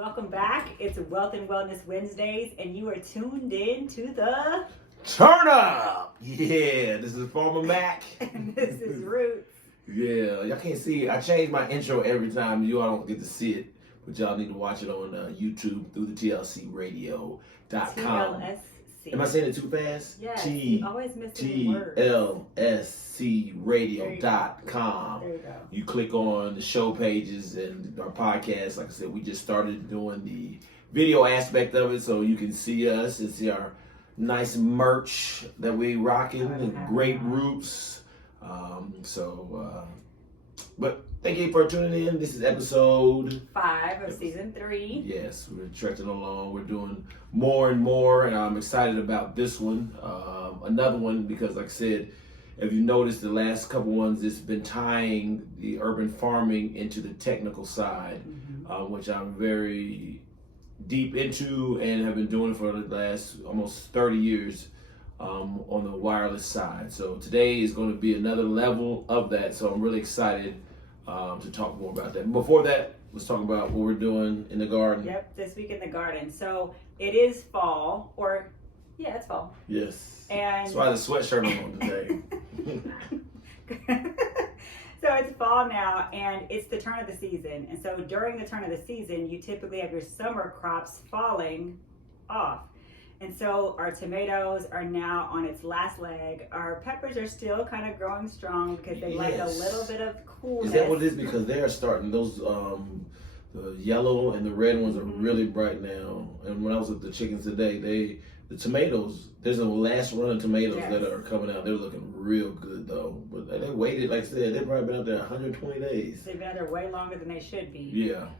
Welcome back. It's Wealth and Wellness Wednesdays, and you are tuned in to the Turnip! Yeah, this is Farmer Mac. and this is Roots. Yeah, y'all can't see it. I change my intro every time. You all don't get to see it, but y'all need to watch it on YouTube through the TLCradio.com. TLSC. Am I saying it too fast? Yes, you always miss the words. TLSCradio.com. There you go. You click on the show pages and our podcast. Like I said, we just started doing the video aspect of it, so you can see us and see our nice merch that we rocking and great Roots. But thank you for tuning in. This is episode 5 of season 3. Yes, we're trekking along. We're doing more and more, and I'm excited about this one. Another one because, like I said, if you noticed the last couple ones, it's been tying the urban farming into the technical side, which I'm very deep into and have been doing for the last almost 30 years on the wireless side. So today is going to be another level of that. So I'm really excited to talk more about that. Before that, let's talk about what we're doing in the garden. Yep, this week in the garden. So it is fall, it's fall. Yes. And that's why the sweatshirt I'm on today. So it's fall now, and it's the turn of the season. And so during the turn of the season, you typically have your summer crops falling off. And so our tomatoes are now on its last leg. Our peppers are still kind of growing strong because they like a little bit of coolness. Is that what it is? Because they are starting, those the yellow and the red ones are really bright now. And when I was with the chickens today, the tomatoes, there's a last run of tomatoes that are coming out. They're looking real good though. But they waited, like I said, they've probably been out there 120 days. They've been out there way longer than they should be. Yeah.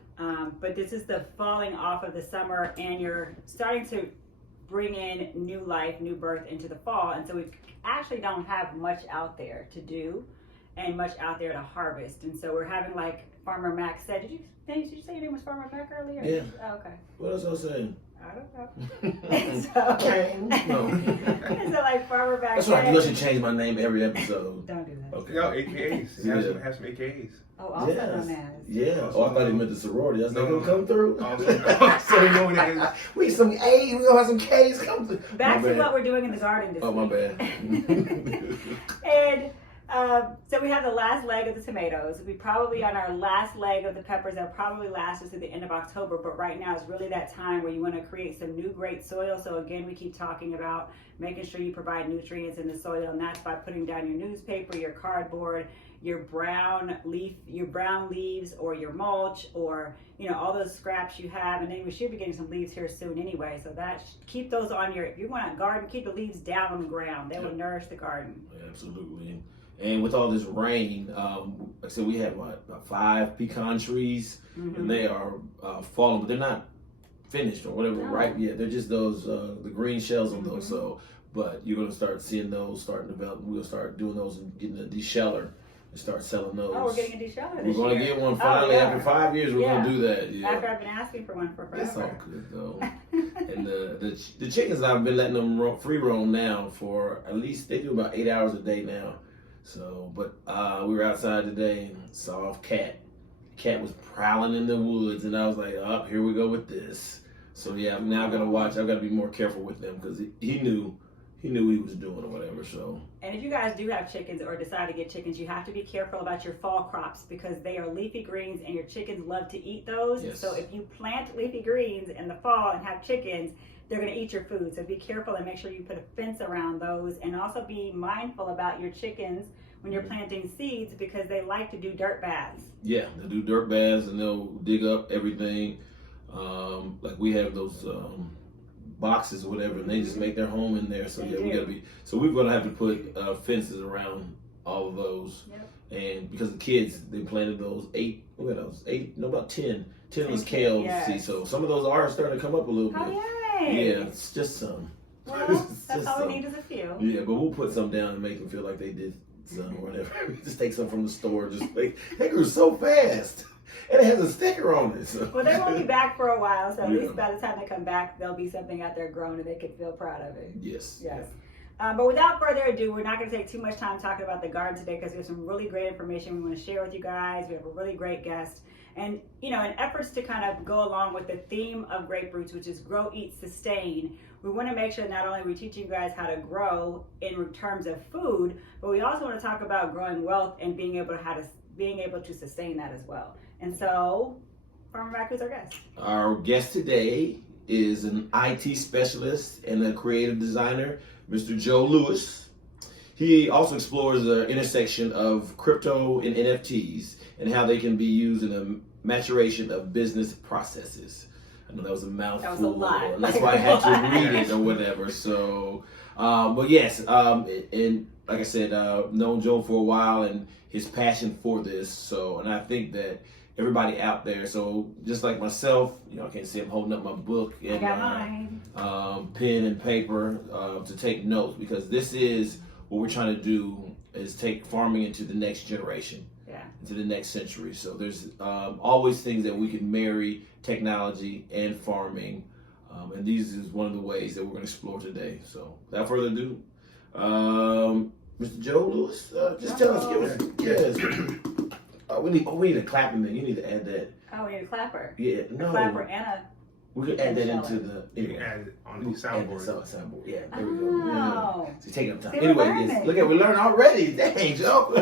But this is the falling off of the summer, and you're starting to bring in new life, new birth into the fall. And so we actually don't have much out there to do and much out there to harvest. And so we're having, like Farmer Mac said, did you say your name was Farmer Mac earlier? Yeah. Oh, okay. What else I was saying? I don't know. So like Farmer Mac That's why you should change my name every episode. Don't do that. Okay. Yo, AKAs. Have some AKAs. Oh, also known as. Yeah. Oh, I thought he meant the sorority. I was like, he'll come through. So you know what it is. We need some A's. We gonna have some K's come through. Back to what we're doing in the garden this week. Oh, my bad. And so we have the last leg of the tomatoes. We probably on our last leg of the peppers that probably last us through the end of October, but right now is really that time where you want to create some new great soil. So again, we keep talking about making sure you provide nutrients in the soil, and that's by putting down your newspaper, your cardboard, your brown leaves, or your mulch, or all those scraps you have. And then we should be getting some leaves here soon anyway, so keep those on if you want a garden, keep the leaves down on the ground. They will nourish the garden. Absolutely. And with all this rain, like I said, we have about 5 pecan trees, and they are falling, but they're not finished or whatever, right? Yeah, they're just those the green shells on those. So, but you're gonna start seeing those starting to develop. We'll start doing those and getting a desheller and start selling those. Oh, we're getting a desheller this year. We're gonna get one finally after 5 years. We're gonna do that. Yeah. After I've been asking for one for forever. It's all good though. And the chickens, I've been letting them free roam now for at least they do about 8 hours a day now. So, but we were outside today and saw a cat. The cat was prowling in the woods, and I was like, "Oh, here we go with this." So yeah, I'm now gonna watch. I've got to be more careful with them because he knew what he was doing or whatever. So. And if you guys do have chickens or decide to get chickens, you have to be careful about your fall crops because they are leafy greens, and your chickens love to eat those. Yes. So if you plant leafy greens in the fall and have chickens, they're going to eat your food. So be careful and make sure you put a fence around those, and also be mindful about your chickens when you're planting seeds because they like to do dirt baths. Yeah, they do dirt baths and they'll dig up everything. Like we have those boxes or whatever, and they just make their home in there. So we gotta be. So we're gonna have to put fences around all of those. Yep. And because the kids, they planted those 8. Look at those 8. No, about 10. 10 was kale seeds. So some of those are starting to come up a little bit. Oh yay! Yeah, it's just some. Well, that's all we need is a few. Yeah, but we'll put some down and make them feel like they did some or whatever. Just take some from the store. They grew so fast. And it has a sticker on it. So. Well, they won't be back for a while, so at least by the time they come back, there'll be something out there grown and they can feel proud of it. Yes. Yes. But without further ado, we're not going to take too much time talking about the garden today because we have some really great information we want to share with you guys. We have a really great guest. And, you know, in efforts to kind of go along with the theme of Grape Roots, which is grow, eat, sustain, we want to make sure not only we teach you guys how to grow in terms of food, but we also want to talk about growing wealth and being able to sustain that as well. And so, Farmer Mac, who's our guest? Our guest today is an IT specialist and a creative designer, Mr. Joe Lewis. He also explores the intersection of crypto and NFTs and how they can be used in a maturation of business processes. I know that was a mouthful. That was a lot. That's why I had to read it or whatever. So, but yes, and like I said, known Joe for a while and his passion for this. So, and I think that everybody out there, so just like myself, you know, I can't see I'm holding up my book and I got mine. Pen and paper to take notes, because this is what we're trying to do, is take farming into the next generation, into the next century. So there's always things that we can marry technology and farming, and these is one of the ways that we're going to explore today. So without further ado, Mr. Joe Lewis, just tell us, give us, we need a clapping thing. You need to add that. Oh, we need a clapper. Yeah, no. A clapper and a... We could add that into the... You can add it on the soundboard. Soundboard, yeah, there we go. Oh. So taking up time. See, Anyway, we're yes, learning. look at, we learned already. Dang, Joe.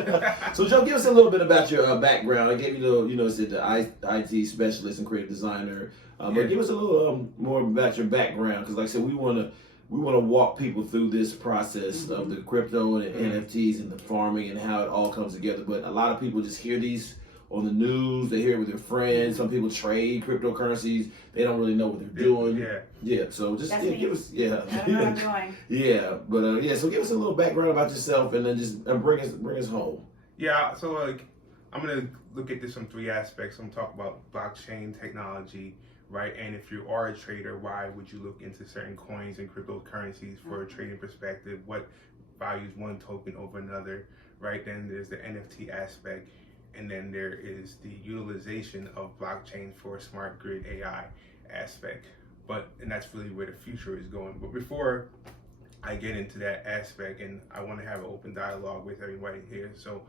So, Joe, give us a little bit about your background. I gave you the, you know, said the IT specialist and creative designer. But give us a little more about your background, because like I said, we want to walk people through this process of the crypto and the NFTs and the farming and how it all comes together. But a lot of people just hear these on the news, they hear it with their friends. Some people trade cryptocurrencies. They don't really know what they're doing. Yeah. So just give us, I don't know what I'm doing. Yeah, but so give us a little background about yourself, and then just bring us home. Yeah. So like, I'm gonna look at this from three aspects. I'm gonna talk about blockchain technology, right? And if you are a trader, why would you look into certain coins and cryptocurrencies for a trading perspective? What values one token over another, right? Then there's the NFT aspect. And then there is the utilization of blockchain for smart grid AI aspect. And that's really where the future is going. But before I get into that aspect, and I want to have an open dialogue with everybody here. So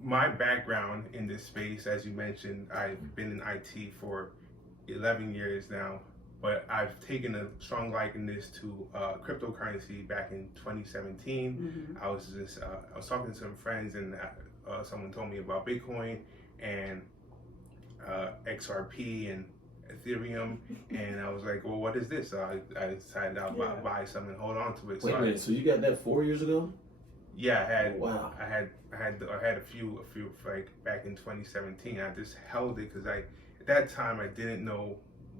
my background in this space, as you mentioned, I've been in IT for 11 years now, but I've taken a strong likeness to cryptocurrency back in 2017. I was talking to some friends, and someone told me about Bitcoin and XRP and Ethereum, and I was like, well, what is this? So I decided I'll buy some and hold on to it. Wait a minute, so you got that 4 years ago? Yeah, I had. Wow. I had a few like back in 2017. I just held it because at that time I didn't know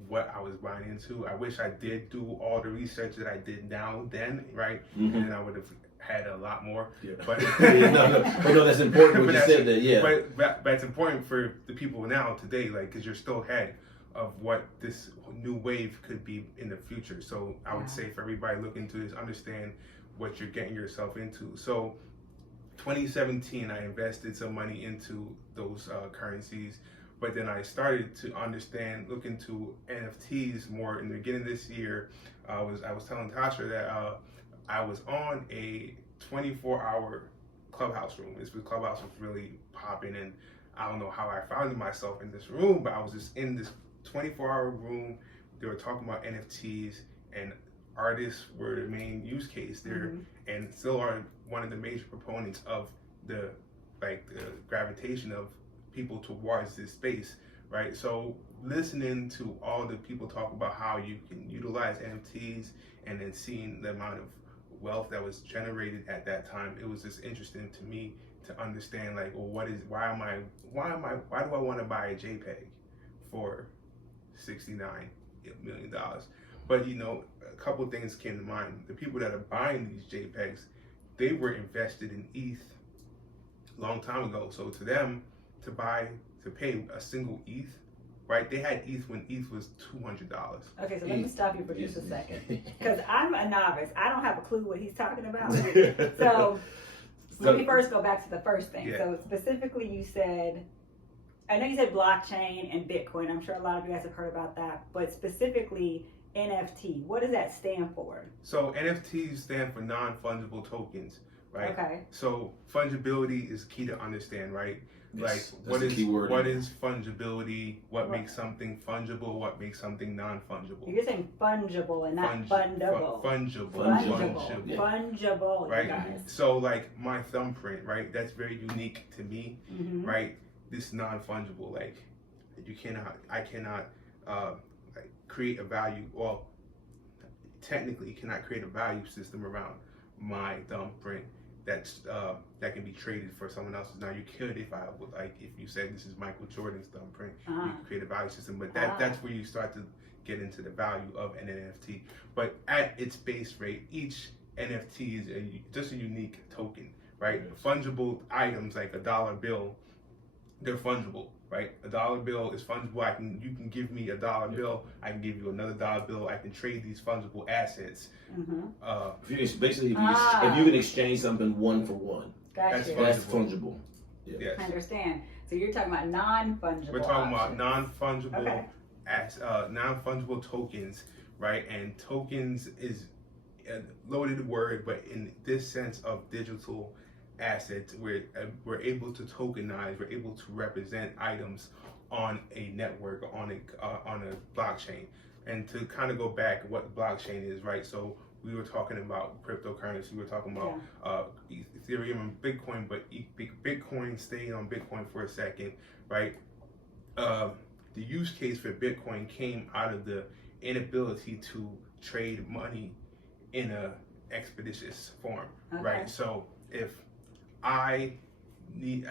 what I was buying into. I wish I did do all the research that I did then, right? And then I would have had a lot more. Yeah. But no, that's important when you said that. Yeah. But that's important for the people now today, like, because you're still ahead of what this new wave could be in the future. So I would say for everybody looking into this, understand what you're getting yourself into. So 2017, I invested some money into those currencies, but then I started to look into NFTs more in the beginning of this year. I was telling Tasha that I was on a 24-hour Clubhouse room. This Clubhouse was really popping, and I don't know how I found myself in this room, but I was just in this 24-hour room. They were talking about NFTs, and artists were the main use case there, and still are one of the major proponents of the gravitation of people towards this space, right? So listening to all the people talk about how you can utilize NFTs, and then seeing the amount of wealth that was generated at that time, it was just interesting to me to understand, like, well, why do I want to buy a JPEG for $69 million? But a couple things came to mind. The people that are buying these JPEGs, they were invested in ETH a long time ago. So to them, to pay a single ETH, right? They had ETH when ETH was $200. Okay, so let me stop you for just a second, because I'm a novice. I don't have a clue what he's talking about. So let me first go back to the first thing. Yeah. So specifically, I know you said blockchain and Bitcoin. I'm sure a lot of you guys have heard about that, but specifically NFT, what does that stand for? So NFTs stand for non-fungible tokens, right? Okay. So fungibility is key to understand, right? Like That's the key word. what is fungibility? What makes something fungible? What makes something non-fungible? You're saying fungible and not fundable. Fungible. Fungible. Right. Guys. So like my thumbprint, right? That's very unique to me, Mm-hmm. right? This is non-fungible. Like I cannot like create a value. Well, technically, you cannot create a value system around my thumbprint that can be traded for someone else's. Now you could, if I would, like if you said this is Michael Jordan's thumbprint, you could create a value system, but that's where you start to get into the value of an NFT. But at its base rate, each NFT is just a unique token, right? Yes. Fungible items like a dollar bill, they're fungible, right? A dollar bill is fungible. You can give me a dollar bill, I can give you another dollar bill. I can trade these fungible assets. Mm-hmm. If you can exchange something one for one, Gotcha. that's fungible. Yeah. Yes. I understand. So you're talking about non-fungible. We're talking options. about non-fungible Okay. non-fungible tokens, right? And tokens is a loaded word, but in this sense of digital assets, we're able to tokenize, we're able to represent items on a network, on a blockchain. And to kind of go back, what blockchain is, right? So we were talking about cryptocurrency, we were talking about Ethereum and Bitcoin, but Bitcoin, staying on Bitcoin for a second, right? The use case for Bitcoin came out of the inability to trade money in a expeditious form, right? So if I need,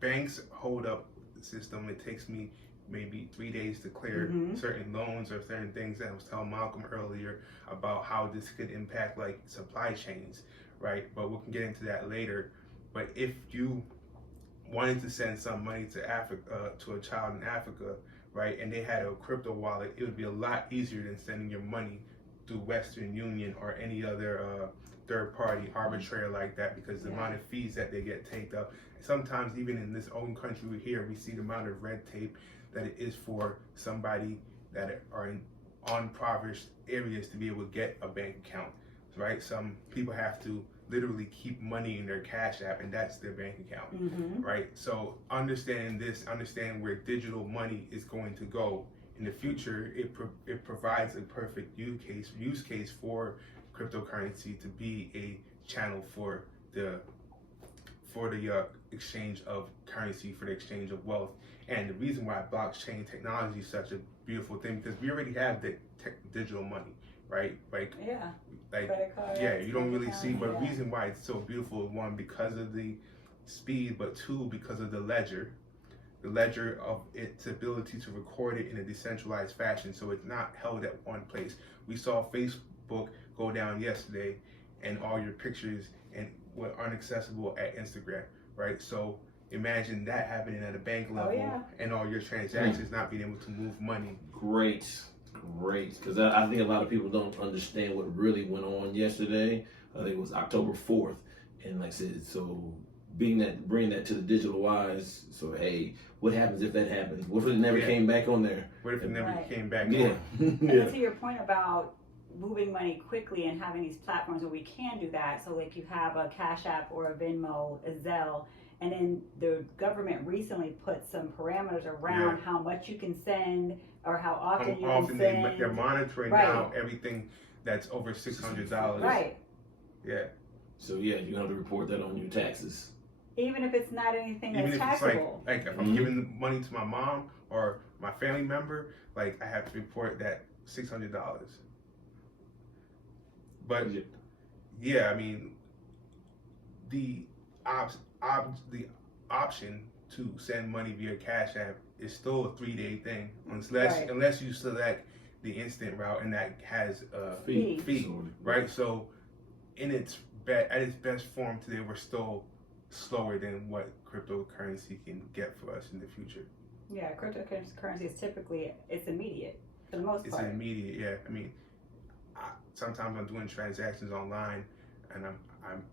banks hold up the system, it takes me maybe 3 days to clear certain loans or certain things. And I was telling Malcolm earlier about how this could impact like supply chains, right? But we can get into that later. But if you wanted to send some money to Africa, to a child in Africa, right, and they had a crypto wallet, it would be a lot easier than sending your money through Western Union or any other third-party arbitrator like that, because the amount of fees that they get taken up. Sometimes even in this own country we see the amount of red tape that it is for somebody that are in impoverished areas to be able to get a bank account, right? Some people have to literally keep money in their Cash App, and that's their bank account, right? So understand where digital money is going to go in the future. It provides a perfect use case for cryptocurrency to be a channel for the exchange of currency, for the exchange of wealth. And the reason why blockchain technology is such a beautiful thing, because we already have the digital money, right? Like credit cards, you don't really see, but the reason why it's so beautiful is, one, because of the speed, but two, because of the ledger of its ability to record it in a decentralized fashion, so it's not held at one place. We saw Facebook go down yesterday, and all your pictures were inaccessible at Instagram, right? So imagine that happening at a bank level, and all your transactions not being able to move money. Great, because I think a lot of people don't understand what really went on yesterday. I think it was October 4th, and like I said, so bringing that to the digital wise. So hey, what happens if that happens? What if it never came back on there? What if it never came back on? And to your point about moving money quickly and having these platforms where we can do that. So like you have a Cash App or a Venmo, a Zelle, and then the government recently put some parameters around how much you can send or how often you can send. They're monitoring now everything that's over $600. Right. Yeah. So you're gonna have to report that on your taxes. Even if it's not anything that's taxable. Like if I'm giving money to my mom or my family member, like I have to report that $600. But I mean, the option to send money via Cash App is still a 3-day thing, unless you select the instant route, and that has a fee, right? So at its best form today, we're still slower than what cryptocurrency can get for us in the future. Yeah, cryptocurrency is typically, it's immediate for the most part. It's immediate, yeah. I mean, sometimes I'm doing transactions online, and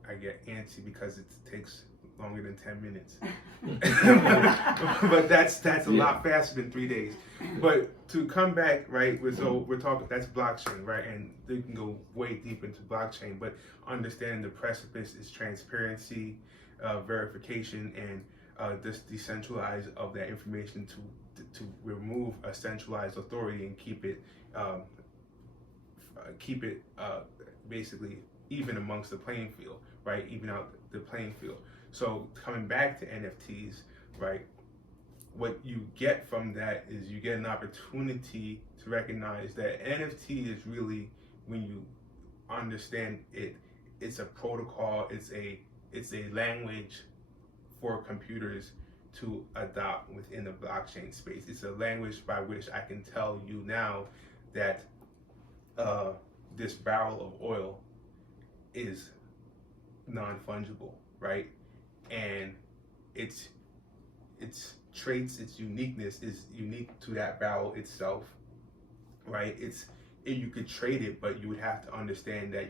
I get antsy because it takes longer than 10 minutes. But that's a lot faster than 3 days. But to come back, right, so we're talking, that's blockchain, right? And they can go way deep into blockchain, but understanding the precipice is transparency, verification, and this decentralize of that information to remove a centralized authority and keep it basically even amongst the playing field, right? Even out the playing field. So coming back to NFTs, right? What you get from that is you get an opportunity to recognize that NFT is really, when you understand it, it's a protocol, it's a language for computers to adopt within the blockchain space. It's a language by which I can tell you now that this barrel of oil is non-fungible, right? And its traits, its uniqueness is unique to that barrel itself, right? You could trade it, but you would have to understand that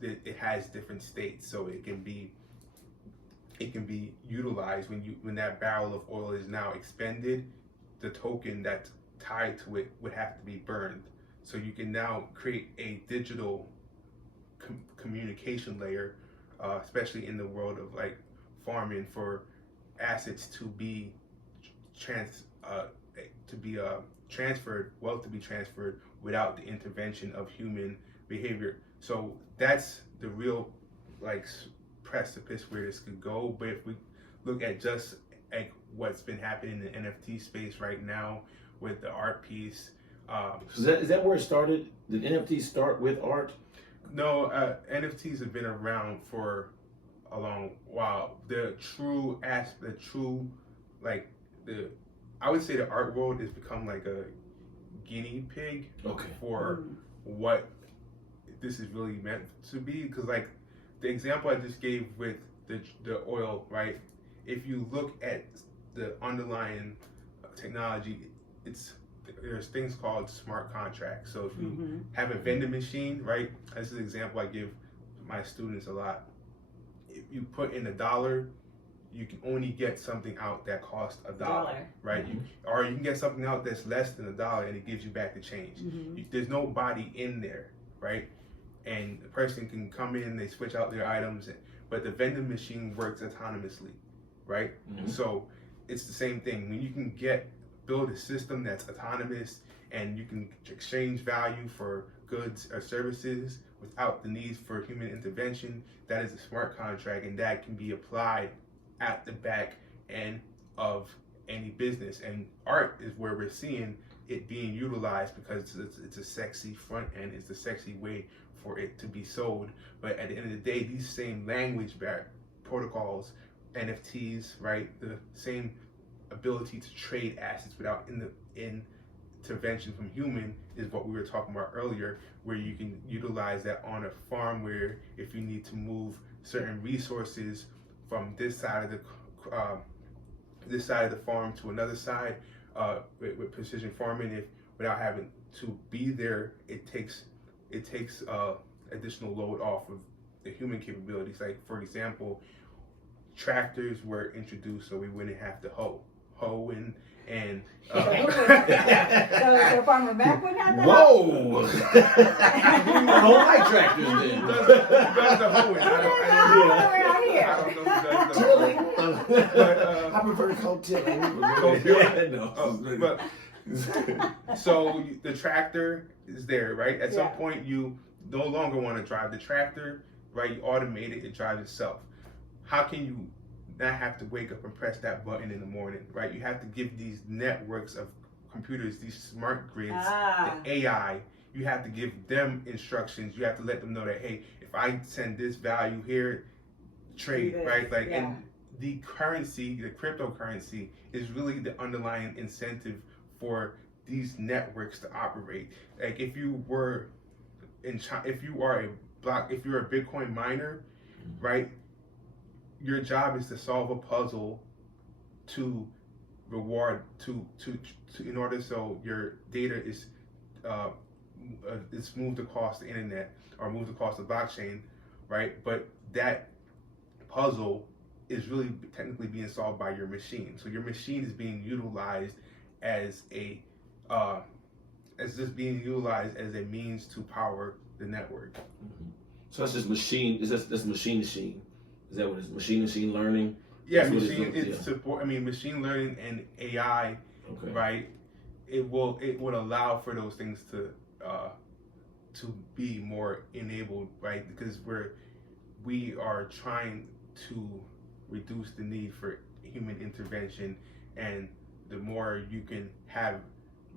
it has different states, so it can be utilized when that barrel of oil is now expended. The token that's tied to it would have to be burned. So you can now create a digital communication layer, especially in the world of like farming, for assets to be transferred, wealth to be transferred without the intervention of human behavior. So that's the real like precipice where this could go. But if we look at just like what's been happening in the NFT space right now with the art piece, is that where it started? Did NFTs start with art? No, NFTs have been around for a long while. I would say the art world has become like a guinea pig for what this is really meant to be. Because like the example I just gave with the oil, right? If you look at the underlying technology, there's things called smart contracts. So if you have a vending machine, right? This is an example I give my students a lot. If you put in $1, you can only get something out that costs $1, right? Or you can get something out that's less than $1 and it gives you back the change. There's nobody in there, right? And the person can come in, they switch out their items, but the vending machine works autonomously, right? So it's the same thing. When you can build a system that's autonomous and you can exchange value for goods or services without the need for human intervention, that is a smart contract, and that can be applied at the back end of any business. And art is where we're seeing it being utilized because it's a sexy front end, it's a sexy way for it to be sold. But at the end of the day, these same language protocols, NFTs, right, the same ability to trade assets without intervention from human is what we were talking about earlier, where you can utilize that on a farm, where if you need to move certain resources from this side of the farm to another side, with precision farming, without having to be there, it takes additional load off of the human capabilities. Like for example, tractors were introduced so we wouldn't have to hoe and so Farmer Mac wouldn't have to whoa! Hoe like tractors then. Who does the hoeing? I don't know who does the Tilling. But, I prefer to call tilling. So the tractor is there, right? At some point, you no longer want to drive the tractor, right? You automate it; it drives itself. How can you not have to wake up and press that button in the morning, right? You have to give these networks of computers, these smart grids, the AI, you have to give them instructions. You have to let them know that, hey, if I send this value here, trade, right? Like, and the currency, the cryptocurrency, is really the underlying incentive for these networks to operate. Like, if you were in China, if you're a Bitcoin miner, right? Your job is to solve a puzzle to reward in order so your data is moved across the internet or moved across the blockchain, right? But that puzzle is really technically being solved by your machine. So your machine is being utilized as a means to power the network. So that's just machine. That's machine. Is that what it is? Machine learning. Yeah, That's what machine. doing, It's support. I mean, machine learning and AI, Okay. right? It would allow for those things to be more enabled, right? Because we are trying to reduce the need for human intervention, and the more you can have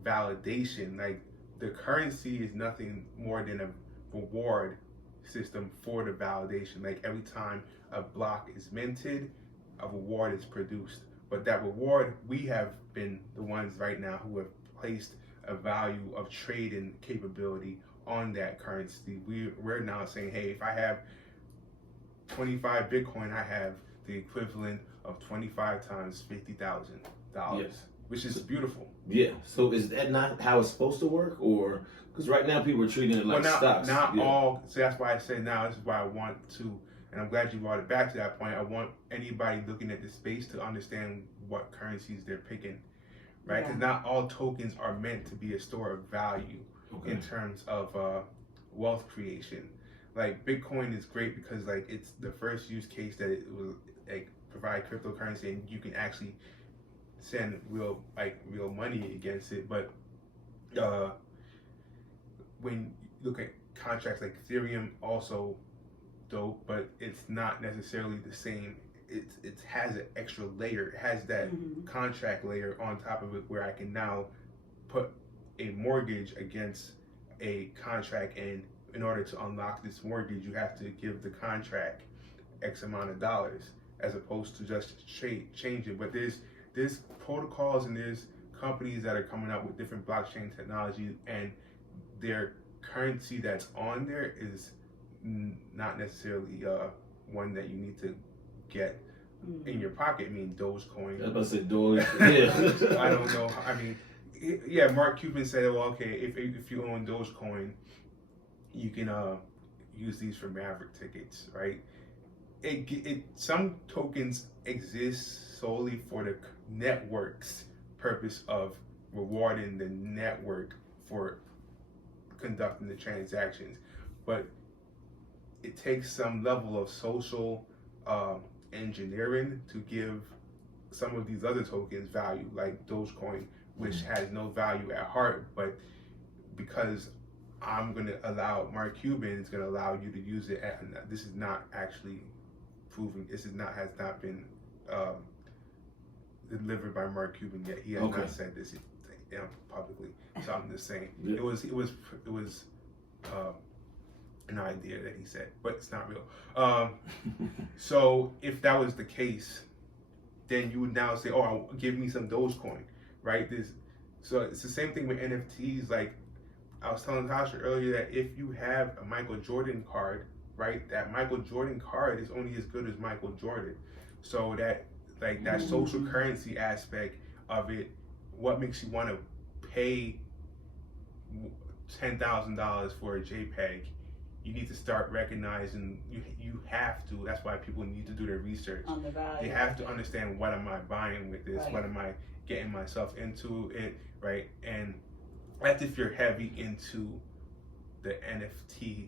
validation, like the currency is nothing more than a reward system for the validation. Like every time a block is minted, a reward is produced. But that reward, we have been the ones right now who have placed a value of trading capability on that currency. We're now saying, hey, if I have 25 Bitcoin, I have the equivalent of 25 times $50,000, Yes. which is beautiful. Yeah. So is that not how it's supposed to work, or because right now people are treating it like stocks? Not all. So that's why I say now this is why I want to, and I'm glad you brought it back to that point. I want anybody looking at this space to understand what currencies they're picking, right? Because not all tokens are meant to be a store of value in terms of wealth creation. Like Bitcoin is great because like it's the first use case that it will like provide cryptocurrency, and you can actually send real money against it. But when you look at contracts like Ethereum, also dope, but it's not necessarily the same. It has an extra layer. It has that contract layer on top of it where I can now put a mortgage against a contract, and in order to unlock this mortgage, you have to give the contract X amount of dollars, as opposed to just change it. But there's protocols and there's companies that are coming up with different blockchain technology, and their currency that's on there is not necessarily one that you need to get in your pocket. I mean, Dogecoin. I was about to say Doge. Yeah. I don't know. I mean, yeah. Mark Cuban said, "Well, okay, if you own Dogecoin, you can use these for Maverick tickets, right?" Some tokens exist solely for the network's purpose of rewarding the network for conducting the transactions, but it takes some level of social engineering to give some of these other tokens value, like Dogecoin, which has no value at heart, but because I'm going to allow Mark Cuban is going to allow you to use it. This is not actually proven. Has not been delivered by Mark Cuban yet. He has not said this publicly. So I'm just saying it was an idea that he said, but it's not real. So if that was the case, then you would now say, "Oh, give me some Dogecoin," right? So it's the same thing with NFTs. Like I was telling Tasha earlier, that if you have a Michael Jordan card, right, that Michael Jordan card is only as good as Michael Jordan. So that that social currency aspect of it, what makes you want to pay $10,000 for a JPEG? You need to start recognizing you have to. That's why people need to do their research on the value. They have to understand, what am I buying with this? Right. What am I getting myself into it, right? And that's if you're heavy into the NFT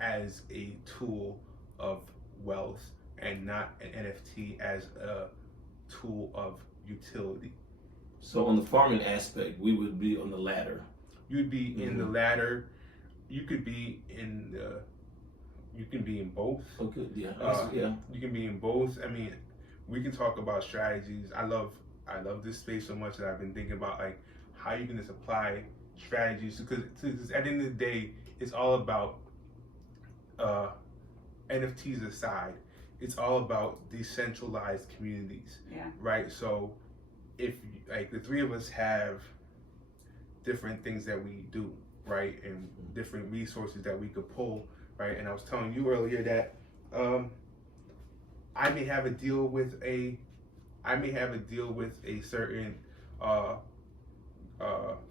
as a tool of wealth and not an NFT as a tool of utility. So on the farming aspect, we would be on the latter. You'd be in the latter. You could be in the. You can be in both. Okay. Yeah. You can be in both. I mean, we can talk about strategies. I love this space so much that I've been thinking about like how you can just apply strategies, because at the end of the day, it's all about NFTs aside. It's all about decentralized communities. Yeah. Right. So if like the three of us have different things that we do, right, and different resources that we could pull, right. And I was telling you earlier that I may have a deal with a certain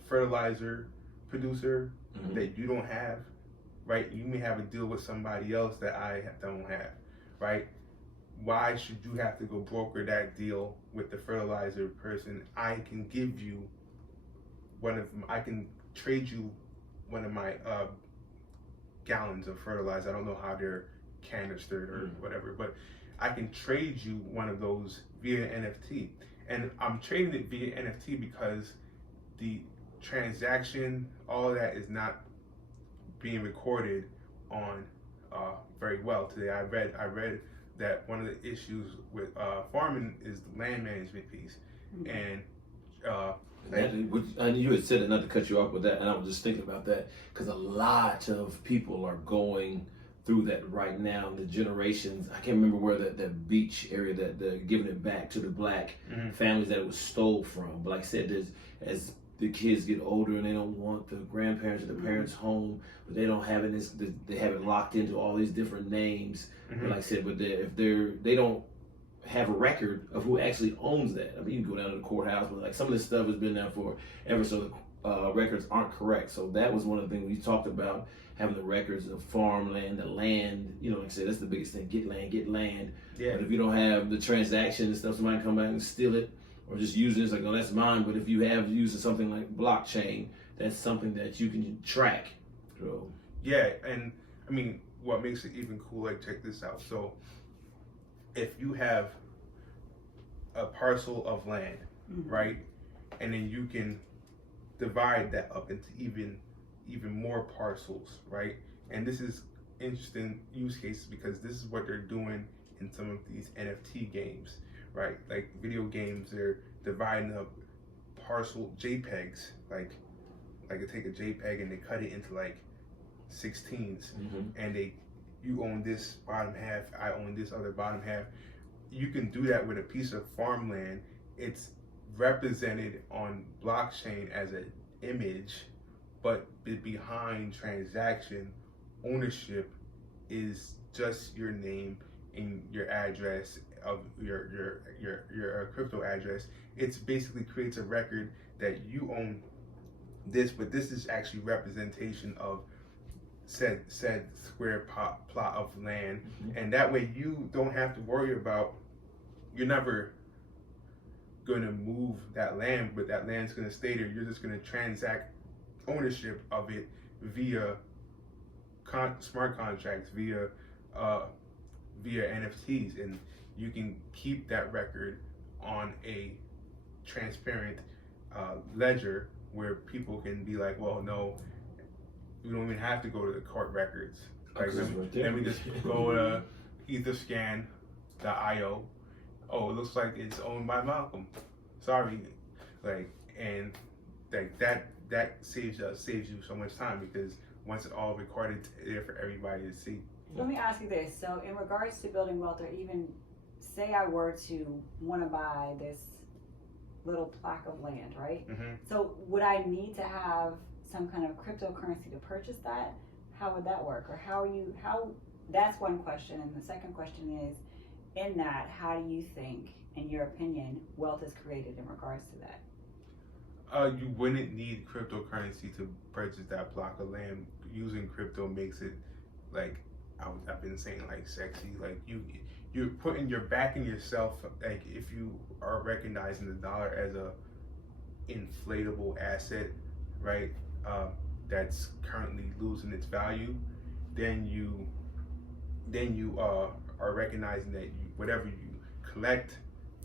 fertilizer producer that you don't have, right. You may have a deal with somebody else that I don't have, right. Why should you have to go broker that deal with the fertilizer person? I can give you I can trade you one of my gallons of fertilizer. I don't know how they're canistered or whatever, but I can trade you one of those via NFT. And I'm trading it via NFT because the transaction, all of that is not being recorded on very well today. I read that one of the issues with farming is the land management piece, and and you had said it, not to cut you off with that, and I was just thinking about that because a lot of people are going through that right now. The generations, I can't remember where that beach area that they're giving it back to the black families that it was stole from. But like I said, there's as the kids get older and they don't want the grandparents or the parents home, but they don't have it. They have it locked into all these different names. But like I said, but they don't have a record of who actually owns that. I mean, you can go down to the courthouse, but like some of this stuff has been there forever, so the records aren't correct. So that was one of the things we talked about, having the records of farmland, the land. You know, like I said, that's the biggest thing. Get land. Yeah. But if you don't have the transaction and stuff, somebody come back and steal it, or just use it. It's like, no, that's mine. But if you have using something like blockchain, that's something that you can track. So yeah, and I mean, what makes it even cool, like check this out. So if you have a parcel of land, right, and then you can divide that up into even more parcels, right? And this is interesting use cases because this is what they're doing in some of these NFT games, right? Like video games, they're dividing up parcel JPEGs, like they take a JPEG and they cut it into like 16s, and you own this bottom half, I own this other bottom half. You can do that with a piece of farmland. It's represented on blockchain as an image, but behind transaction ownership is just your name and your address of your crypto address. It's basically creates a record that you own this, but this is actually representation of said square plot of land, and that way you don't have to worry about, you're never going to move that land, but that land's going to stay there. You're just going to transact ownership of it via smart contracts, via NFTs, and you can keep that record on a transparent ledger where people can be like, well, no, we don't even have to go to the court records. Like, let me just go to etherscan.io. Oh, it looks like it's owned by Malcolm. Sorry, like, and like that saves you so much time because once it's all recorded, it's there for everybody to see. Let me ask you this. So in regards to building wealth, or even say I were to want to buy this little plaque of land, right? So would I need to have some kind of cryptocurrency to purchase that? How would that work? Or how that's one question. And the second question is, in that, how do you think, in your opinion, wealth is created in regards to that? You wouldn't need cryptocurrency to purchase that block of land. Using crypto makes it, like I've been saying, like sexy. Like you're backing yourself. Like if you are recognizing the dollar as a inflatable asset, right? That's currently losing its value, then you are recognizing that whatever you collect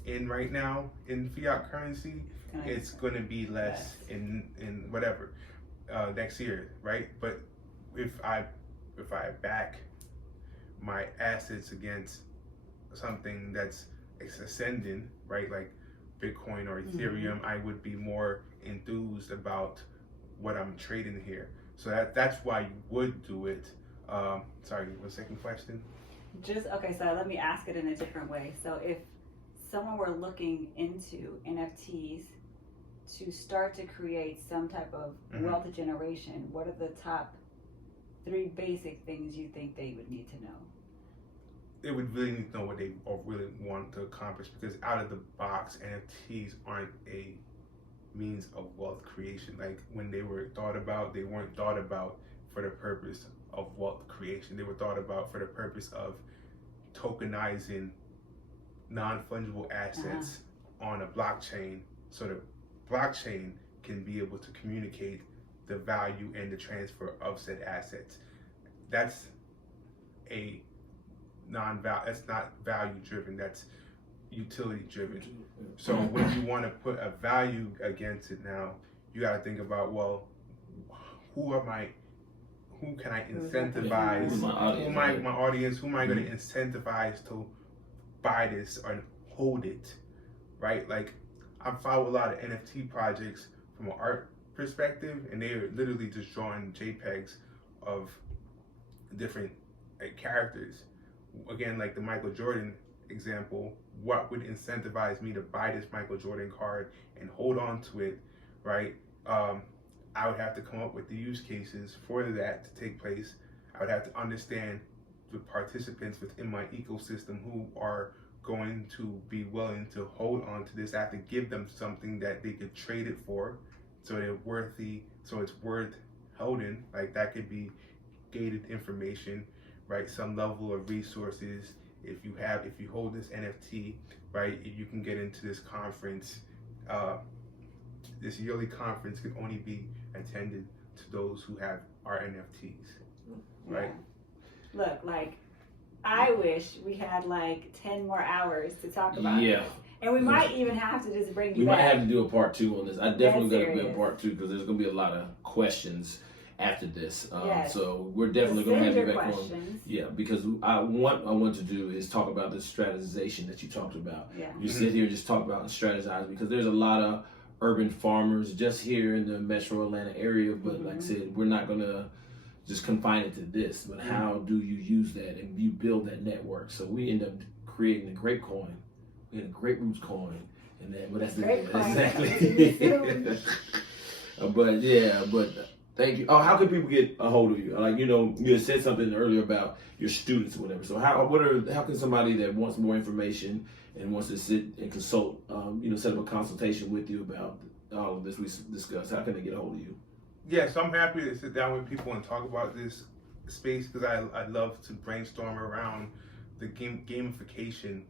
in right now in fiat currency, it's going to be less in whatever next year, right? But if I back my assets against something that's ascending, right, like Bitcoin or Ethereum, I would be more enthused about what I'm trading here. So that's why you would do it. Sorry, what second question? Okay, so let me ask it in a different way. So if someone were looking into NFTs to start to create some type of wealth generation, what are the top 3 basic things you think they would need to know? They would really need to know what they really want to accomplish, because out of the box, NFTs aren't a means of wealth creation. Like when they were thought about, they weren't thought about for the purpose of wealth creation. They were thought about for the purpose of tokenizing non-fungible assets on a blockchain, so the blockchain can be able to communicate the value and the transfer of said assets. That's a that's not value driven. That's utility driven. So when you want to put a value against it now, you got to think about, well, who can I incentivize? Who's my audience, My audience? Who am I going to incentivize to buy this or hold it? Right? Like, I follow a lot of NFT projects from an art perspective, and they're literally just drawing JPEGs of different characters. Again, like the Michael Jordan example, what would incentivize me to buy this Michael Jordan card and hold on to it, right? I would have to come up with the use cases for that to take place. I would have to understand the participants within my ecosystem who are going to be willing to hold on to this. I have to give them something that they could trade it for, so it's worth holding. Like, that could be gated information, right? Some level of resources. If you hold this NFT, right, you can get into this conference. This yearly conference can only be attended to those who have our NFTs, right? Yeah. Look, like, I wish we had like 10 more hours to talk about Yeah. this. And we might even have to just bring you We back. might have to do a part 2 on this. I definitely got to do a serious. part 2 because there's going to be a lot of questions after this. Yes. So we're definitely going to have you Send your back questions. on. Yeah, because I want to do is talk about the strategization that you talked about. Yeah. You sit here and just talk about and strategize, because there's a lot of urban farmers just here in the metro Atlanta area, but like I said, we're not going to just confine it to this, but how do you use that and you build that network? So we end up creating a grape coin, we had a grape roots coin, and then, but that's Grape coin. exactly. but thank you. Oh, how can people get a hold of you? Like, you had said something earlier about your students or whatever. So how can somebody that wants more information and wants to sit and consult, set up a consultation with you about all of this we discussed, how can they get a hold of you? Yeah, so I'm happy to sit down with people and talk about this space, because I love to brainstorm around the gamification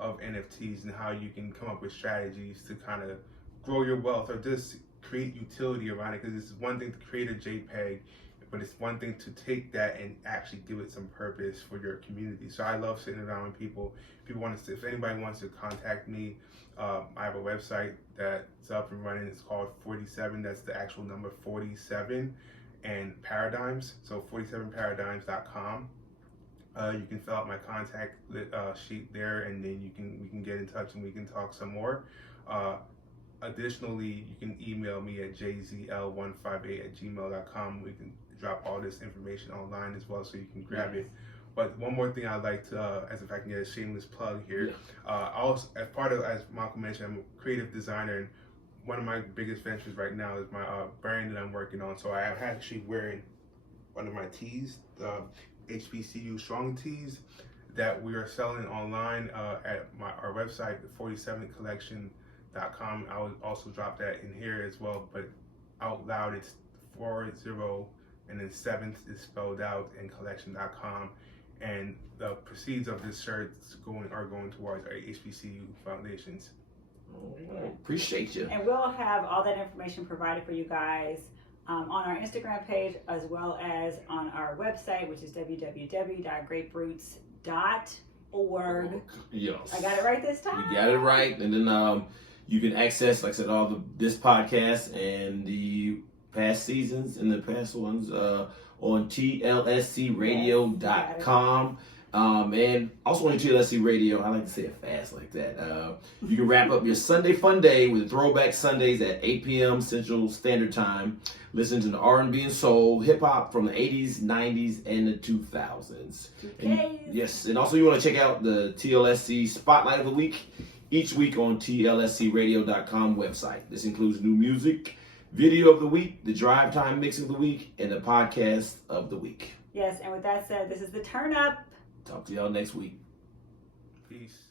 of NFTs and how you can come up with strategies to kind of grow your wealth or just create utility around it. Because it's one thing to create a JPEG, but it's one thing to take that and actually give it some purpose for your community. So I love sitting around with people. If anybody wants to contact me, I have a website that's up and running. It's called 47. That's the actual number 47 and Paradigms. So 47paradigms.com. You can fill out my contact sheet there, and then we can get in touch and we can talk some more. Additionally, you can email me at jzl158@gmail.com. We can drop all this information online as well, so you can grab it. But one more thing I'd like to, as if I can get a shameless plug here, also as Malcolm mentioned, I'm a creative designer, and one of my biggest ventures right now is my brand that I'm working on. So I am actually wearing one of my tees, the HBCU Strong tees, that we are selling online at our website, 47collection.com. I would also drop that in here as well, but out loud it's 40 and then 7th is spelled out, and collection.com. And the proceeds of this shirt are going towards our HBCU foundations. Appreciate you. And we'll have all that information provided for you guys on our Instagram page, as well as on our website, which is www.graperoots.org. Yes. I got it right this time? You got it right. And then you can access, like I said, this podcast and the past seasons and the past ones on tlscradio.com. And also on TLSC Radio, I like to say it fast like that. You can wrap up your Sunday fun day with Throwback Sundays at 8 p.m. Central Standard Time. Listen to the R&B and soul, hip hop from the 80s, 90s, and the 2000s. And, yes, and also you want to check out the TLSC Spotlight of the Week each week on tlscradio.com website. This includes new music, video of the week, the drive time mix of the week, and the podcast of the week. Yes, and with that said, this is the Turn Up. Talk to y'all next week. Peace.